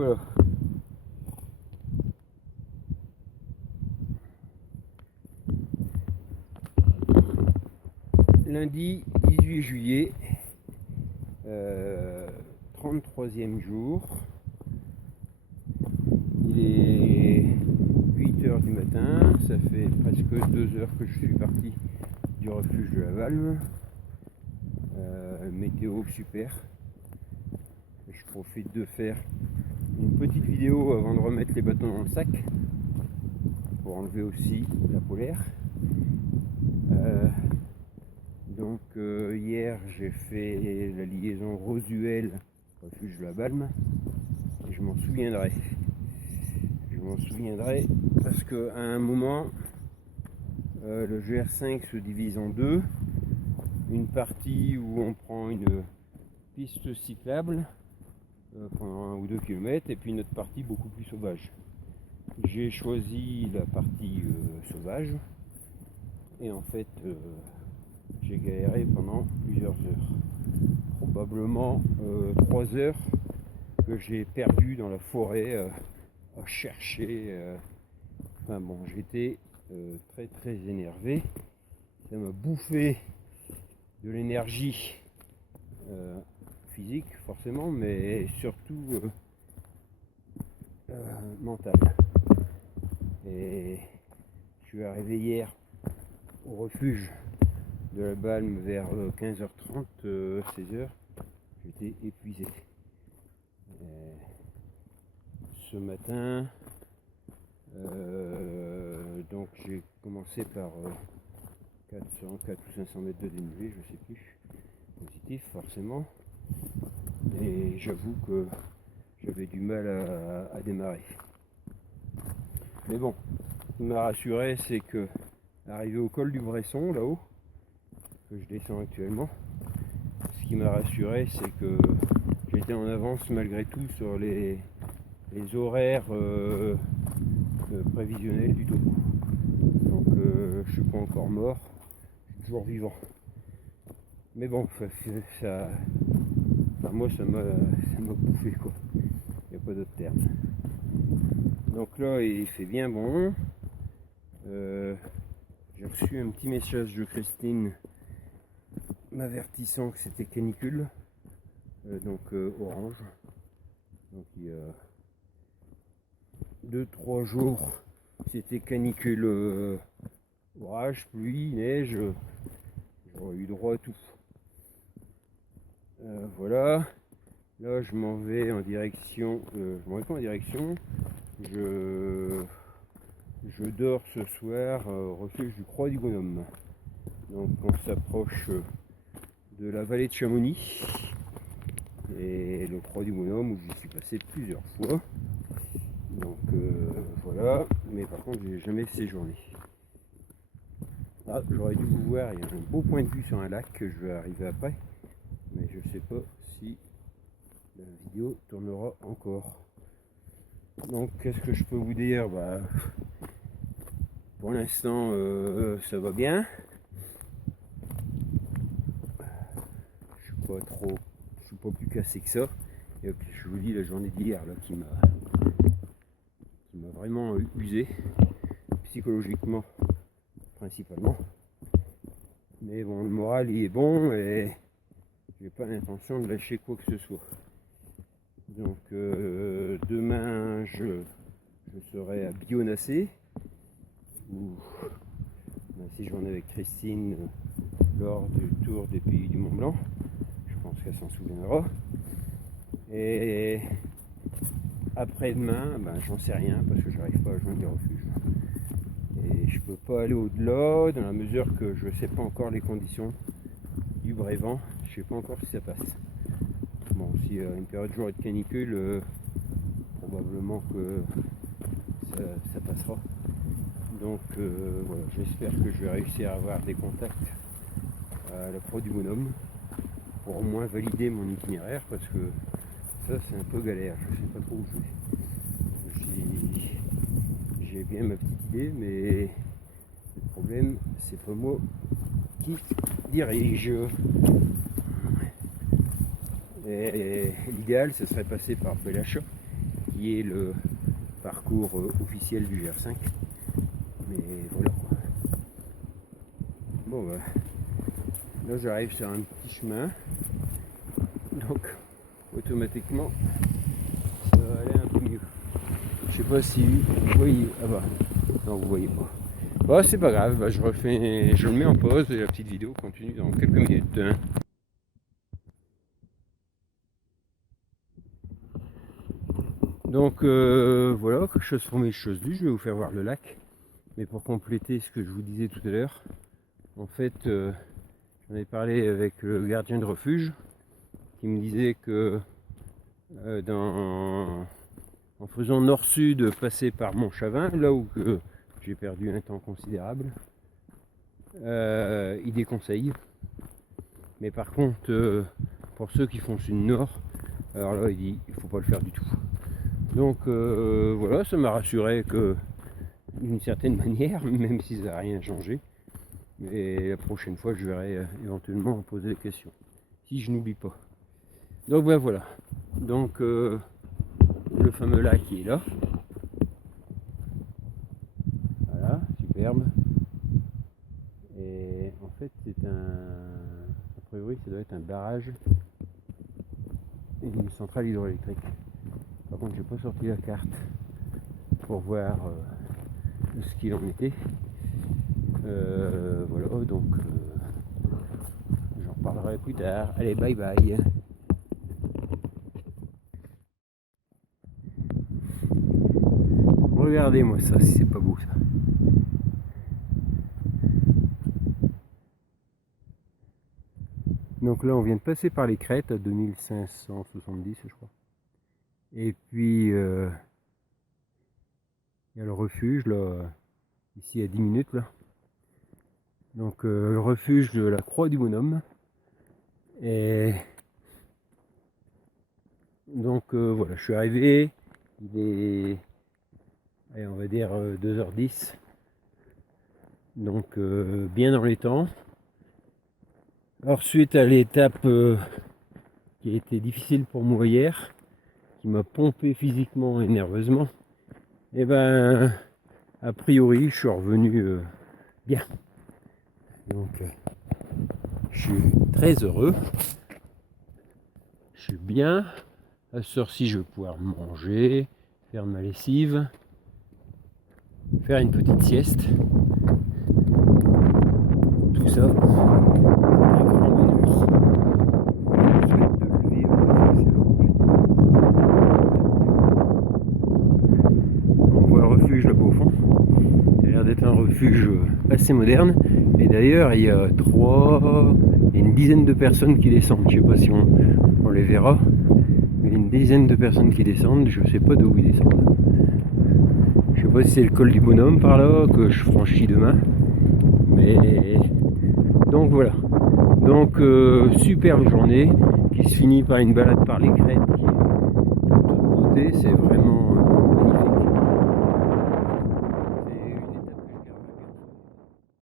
voilà. Lundi 18 juillet, 33e jour. Il est 8h du matin, ça fait presque 2 heures que je suis parti du refuge de la Valme. Météo super. Je profite de faire une petite vidéo avant de remettre les bâtons dans le sac pour enlever aussi la polaire. Donc hier j'ai fait la liaison Rosuel refuge de la Valme et je m'en souviendrai. Parce qu'à un moment le GR5 se divise en deux. Une partie où on prend une piste cyclable pendant 1 ou 2 km et puis une autre partie beaucoup plus sauvage. J'ai choisi la partie sauvage et en fait j'ai galéré pendant plusieurs heures. Probablement 3 heures que j'ai perdu dans la forêt à chercher. Enfin bon, j'étais très énervé. Ça m'a bouffé de l'énergie physique forcément, mais surtout mentale. Et je suis arrivé hier au refuge de la Valme vers 15h30, 16h. J'étais épuisé. Ce matin, donc j'ai commencé par 400 ou 500 mètres de dénivelé, je sais plus, positif forcément, et j'avoue que j'avais du mal à démarrer. Mais bon, ce qui m'a rassuré, c'est que arrivé au col du Bresson, là-haut, que je descends actuellement, ce qui m'a rassuré, c'est que j'étais en avance malgré tout sur les horaires prévisionnels du topo. Donc je suis pas encore mort, je suis toujours vivant. Mais bon, moi ça m'a bouffé quoi. Il n'y a pas d'autre terme. Donc là il fait bien bon. J'ai reçu un petit message de Christine m'avertissant que c'était canicule. Donc orange. Donc il y a 2-3 jours c'était canicule, orage, pluie, neige, j'aurais eu droit à tout. Voilà, là je m'en vais en direction, je dors ce soir au refuge du Croix du Bonhomme. Donc on s'approche de la vallée de Chamonix et le Croix du Bonhomme où j'y suis passé plusieurs fois. Donc voilà, mais par contre j'ai jamais séjourné. Ah, j'aurais dû vous voir, il y a un beau point de vue sur un lac que je vais arriver après, mais je sais pas si la vidéo tournera encore. Donc qu'est-ce que je peux vous dire? Pour l'instant ça va bien. Je suis pas plus cassé que ça. Et puis, je vous dis la journée d'hier là qui m'a vraiment usé, psychologiquement principalement. Mais bon, le moral il est bon et j'ai pas l'intention de lâcher quoi que ce soit. Donc demain je serai à Bionacé où on a séjourné avec Christine lors du tour des pays du Mont Blanc. Je pense qu'elle s'en souviendra. Et après-demain, j'en sais rien parce que j'arrive pas à joindre les refuges. Et je peux pas aller au-delà dans la mesure que je sais pas encore les conditions du Brévent. Je sais pas encore si ça passe. Bon, si une période de jour et de canicule, probablement que ça passera. Donc voilà, j'espère que je vais réussir à avoir des contacts à la Croix du Bonhomme pour au moins valider mon itinéraire parce que ça c'est un peu galère, je sais pas trop où je vais. J'ai bien ma petite idée, mais le problème c'est pas moi qui dirige. Et l'idéal ce serait passer par Belachat qui est le parcours officiel du GR5. Mais voilà quoi. Bon bah, là j'arrive sur un petit chemin, donc automatiquement ça va aller un peu mieux. Je sais pas si vous voyez, ah bah non vous voyez pas. Bah c'est pas grave, bah, je le mets en pause et la petite vidéo continue dans quelques minutes. Hein. Donc voilà, chose formée, chose due, je vais vous faire voir le lac. Mais pour compléter ce que je vous disais tout à l'heure, en fait j'en ai parlé avec le gardien de refuge qui me disait que en faisant nord-sud, passer par Montchavin, là où j'ai perdu un temps considérable, il déconseille. Mais par contre, pour ceux qui font sud-nord, alors là il dit il faut pas le faire du tout. Donc voilà, ça m'a rassuré que d'une certaine manière, même si ça n'a rien changé. Mais la prochaine fois, je verrai éventuellement poser des questions, si je n'oublie pas. Donc ben voilà. Donc le fameux lac qui est là. Voilà, superbe. Et en fait, c'est a priori, ça doit être un barrage et une centrale hydroélectrique. Par contre, j'ai pas sorti la carte pour voir ce qu'il en était. Voilà, donc j'en reparlerai plus tard. Allez, bye bye. Regardez-moi ça, si c'est pas beau ça. Donc là, on vient de passer par les crêtes à 2570, je crois. Et puis, il y a le refuge, là, ici à 10 minutes, là. Donc, le refuge de la Croix du Bonhomme. Et donc, voilà, je suis arrivé. Il est, allez, on va dire 2h10. Donc, bien dans les temps. Alors, suite à l'étape qui a été difficile pour moi hier, qui m'a pompé physiquement et nerveusement, et ben a priori je suis revenu bien. Donc je suis très heureux, je suis bien. À ce heure-ci je vais pouvoir manger, faire ma lessive, faire une petite sieste. Tout ça, c'est un grand bonheur. Là-bas au fond. Ça a l'air d'être un refuge assez moderne. Et d'ailleurs, il y a une dizaine de personnes qui descendent. Je ne sais pas si on les verra. Mais il y a une dizaine de personnes qui descendent. Je ne sais pas d'où ils descendent. Je ne sais pas si c'est le col du Bonhomme par là que je franchis demain. Mais donc voilà. Donc superbe journée qui se finit par une balade par les crêtes qui est de toute beauté. C'est vraiment